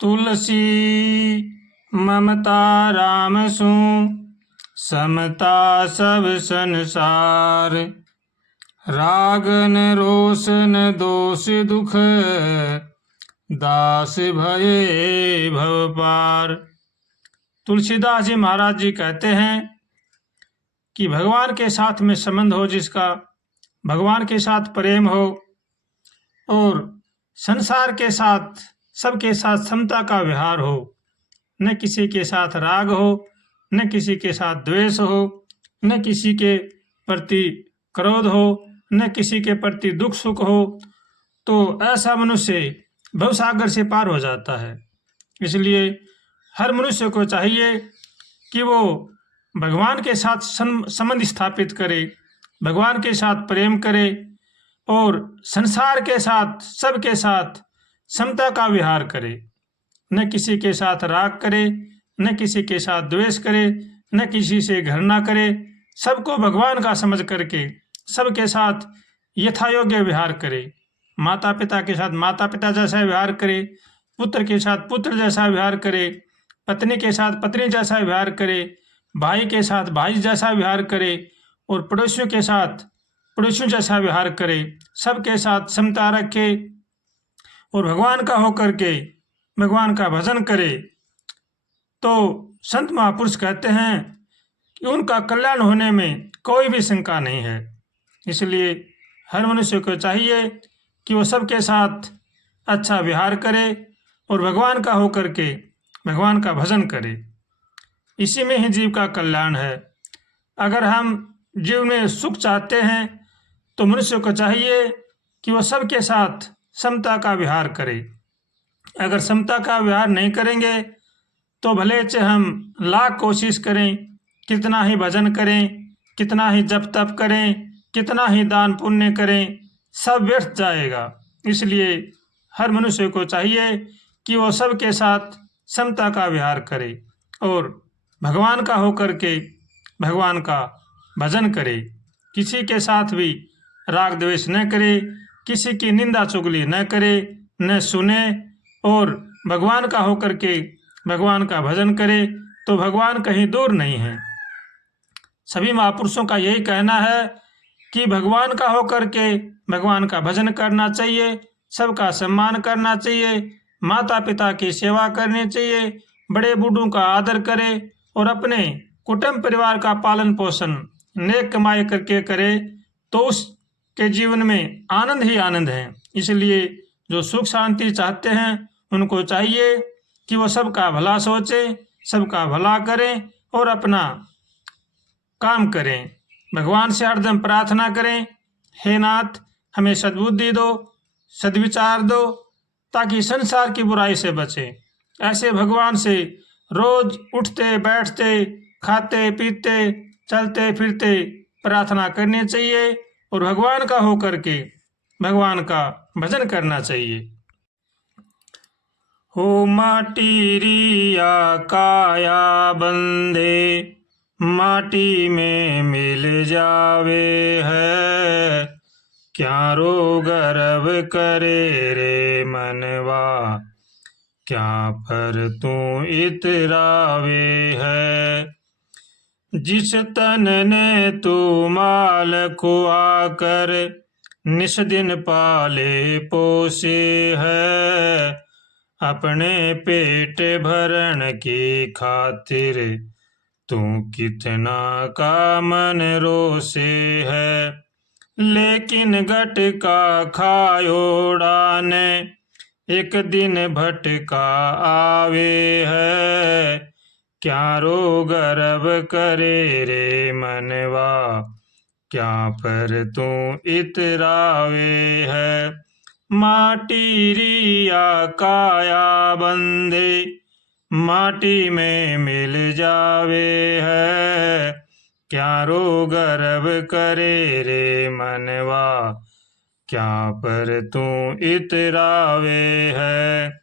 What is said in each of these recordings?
तुलसी ममता राम सु समता सब संसार। रागन रोशन दोष दुख दास भये भव पार। तुलसीदास जी महाराज जी कहते हैं कि भगवान के साथ में संबंध हो जिसका, भगवान के साथ प्रेम हो और संसार के साथ सबके साथ समता का व्यवहार हो, न किसी के साथ राग हो, न किसी के साथ द्वेष हो, न किसी के प्रति क्रोध हो, न किसी के प्रति दुख सुख हो, तो ऐसा मनुष्य भवसागर से पार हो जाता है। इसलिए हर मनुष्य को चाहिए कि वो भगवान के साथ संबंध स्थापित करे, भगवान के साथ प्रेम करे और संसार के साथ सबके साथ समता का विहार करे। न किसी के साथ राग करे, न किसी के साथ द्वेष करे, न किसी से घृणा करे। सबको भगवान का समझ करके सबके साथ यथायोग्य व्यवहार करे। माता पिता के साथ माता पिता जैसा व्यवहार करे, पुत्र के साथ पुत्र जैसा व्यवहार करे, पत्नी के साथ पत्नी जैसा व्यवहार करे, भाई के साथ भाई जैसा व्यवहार करे और पड़ोसियों के साथ पड़ोसियों जैसा व्यवहार करे। सबके साथ समता रखे और भगवान का होकर के भगवान का भजन करे। तो संत महापुरुष कहते हैं कि उनका कल्याण होने में कोई भी शंका नहीं है। इसलिए हर मनुष्य को चाहिए कि वो सबके साथ अच्छा व्यवहार करे और भगवान का होकर के भगवान का भजन करे। इसी में ही जीव का कल्याण है। अगर हम जीव में सुख चाहते हैं तो मनुष्य को चाहिए कि वो सबके साथ समता का व्यवहार करे। अगर समता का व्यवहार नहीं करेंगे तो भले से हम लाख कोशिश करें, कितना ही भजन करें, कितना ही जप तप करें, कितना ही दान पुण्य करें, सब व्यर्थ जाएगा। इसलिए हर मनुष्य को चाहिए कि वो सबके साथ समता का व्यवहार करे और भगवान का होकर के भगवान का भजन करे। किसी के साथ भी राग द्वेष न करे, किसी की निंदा चुगली न करे, न सुने और भगवान का होकर के भगवान का भजन करे तो भगवान कहीं दूर नहीं है। सभी महापुरुषों का यही कहना है कि भगवान का होकर के भगवान का भजन करना चाहिए, सबका सम्मान करना चाहिए, माता पिता की सेवा करनी चाहिए, बड़े बूढ़ों का आदर करे और अपने कुटुंब परिवार का पालन पोषण नेक कमाई करके करे तो उसके जीवन में आनंद ही आनंद है। इसलिए जो सुख शांति चाहते हैं उनको चाहिए कि वो सबका भला सोचे, सबका भला करें और अपना काम करें। भगवान से हरदम प्रार्थना करें, हे नाथ हमें सद्बुद्धि दो, सद्विचार दो ताकि संसार की बुराई से बचें। ऐसे भगवान से रोज उठते बैठते खाते पीते चलते फिरते प्रार्थना करनी चाहिए और भगवान का होकर के भगवान का भजन करना चाहिए। हो माटी रिया काया बंदे, माटी में मिल जावे है। क्या रो गर्व करे रे मनवा, क्या पर तू इतरावे है। जिस तन ने तू माल खुआ कर निस दिन पाले पोसे है। अपने पेट भरण की खातिर तू कितना का मन रोसे है। लेकिन गटका खायोड़ा ने एक दिन भटका आवे है। क्या रो गर्व करे रे मनवा, क्या पर तू इतरावे है। माटी रिया काया बंदे, माटी में मिल जावे है। क्या रो गर्व करे रे मनवा, क्या पर तू इतरावे है।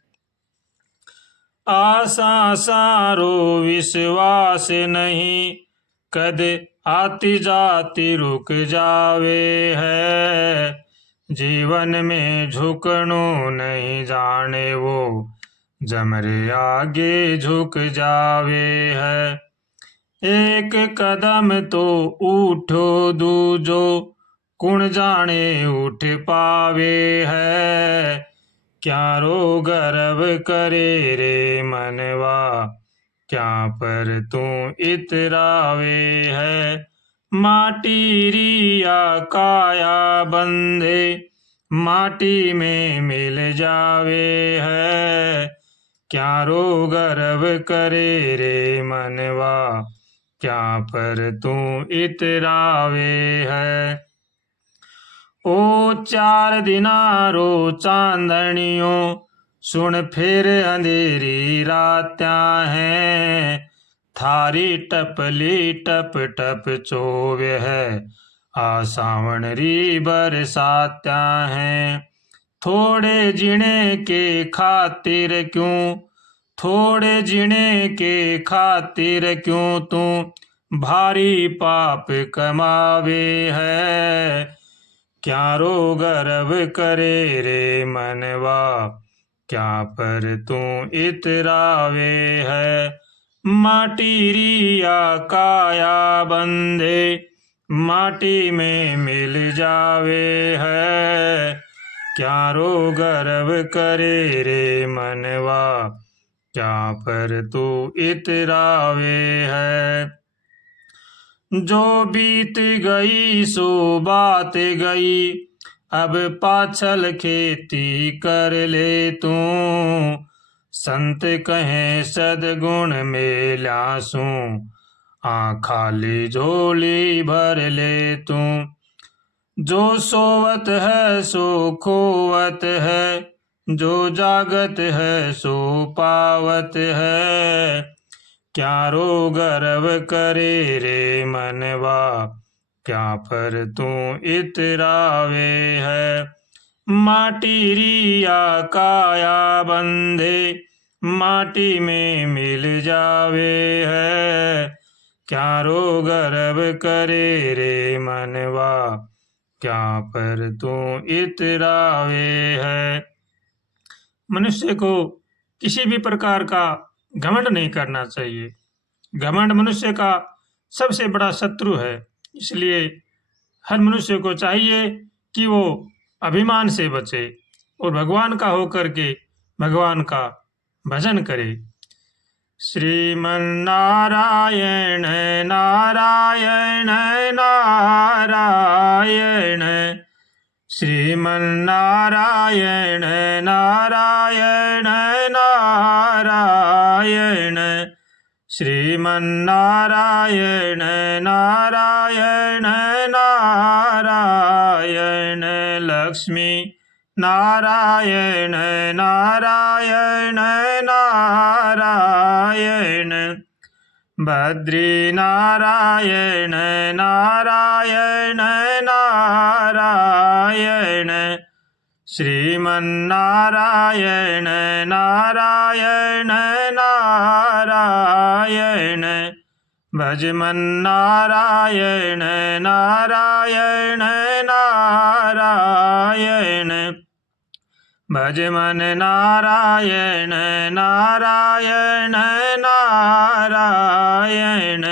आशा सारो विश्वास नहीं, कद आती जाती रुक जावे है। जीवन में झुकनो नहीं जाने वो, जमरे आगे झुक जावे है। एक कदम तो उठो दूजो, कुण जाने उठ पावे है। क्यारो गर्व करे रे मनवा, क्या पर तू इतरावे है। माटी रिया काया बंधे, माटी में मिल जावे है। क्यारो गर्व करे रे मनवा, क्या पर तू इतरावे है। ओ चार दिनारो चांदनियों, सुन फिर अंधेरी रात्यां हैं। थारी टपली टप टप चोवे है, आ सावण री बरसात्यां हैं। थोड़े जीने के खातिर क्यों, थोड़े जीने के खातिर क्यों तू भारी पाप कमावे है। क्यारो गर्व करे रे मनवा, क्या पर तू इतरावे है। माटी रिया काया बंधे, माटी में मिल जावे है। क्यारो गर्व करे रे मनवा, क्या पर तू इतरावे है। जो बीत गई सो बात गई, अब पाछल खेती कर ले तू। संत कहें सदगुण में ल्यासू, खाली झोली भर ले तू। जो सोवत है सो खोवत है, जो जागत है सो पावत है। क्यारो गर्व करे रे मनवा, क्या पर तू इतरावे है। माटी रिया काया बंधे, माटी में मिल जावे है। क्यारो गर्व करे रे मनवा, क्या पर तू इतरावे है। मनुष्य को किसी भी प्रकार का घमंड नहीं करना चाहिए। घमंड मनुष्य का सबसे बड़ा शत्रु है। इसलिए हर मनुष्य को चाहिए कि वो अभिमान से बचे और भगवान का होकर के भगवान का भजन करे। श्रीमन्नारायण नारायण नारायण, श्रीमन्नारायण नारायण नारायण, श्रीमन्नारायण नारायण नारायण। लक्ष्मी नारायण नारायण नारायण, बद्री नारायण नारायण नारायण, श्रीमन्नारायण नारायण नारायण। भजमन्नारायण नारायण नारायण, भजमन नारायण नारायण नारायण।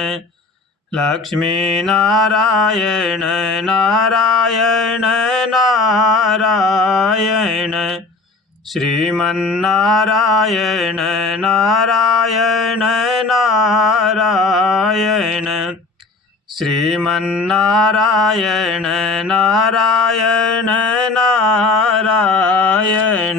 लक्ष्मी नारायण नारायण नारायण, श्रीमन्नारायण नारायण नारायण, श्रीमन्नारायण नारायण नारायण।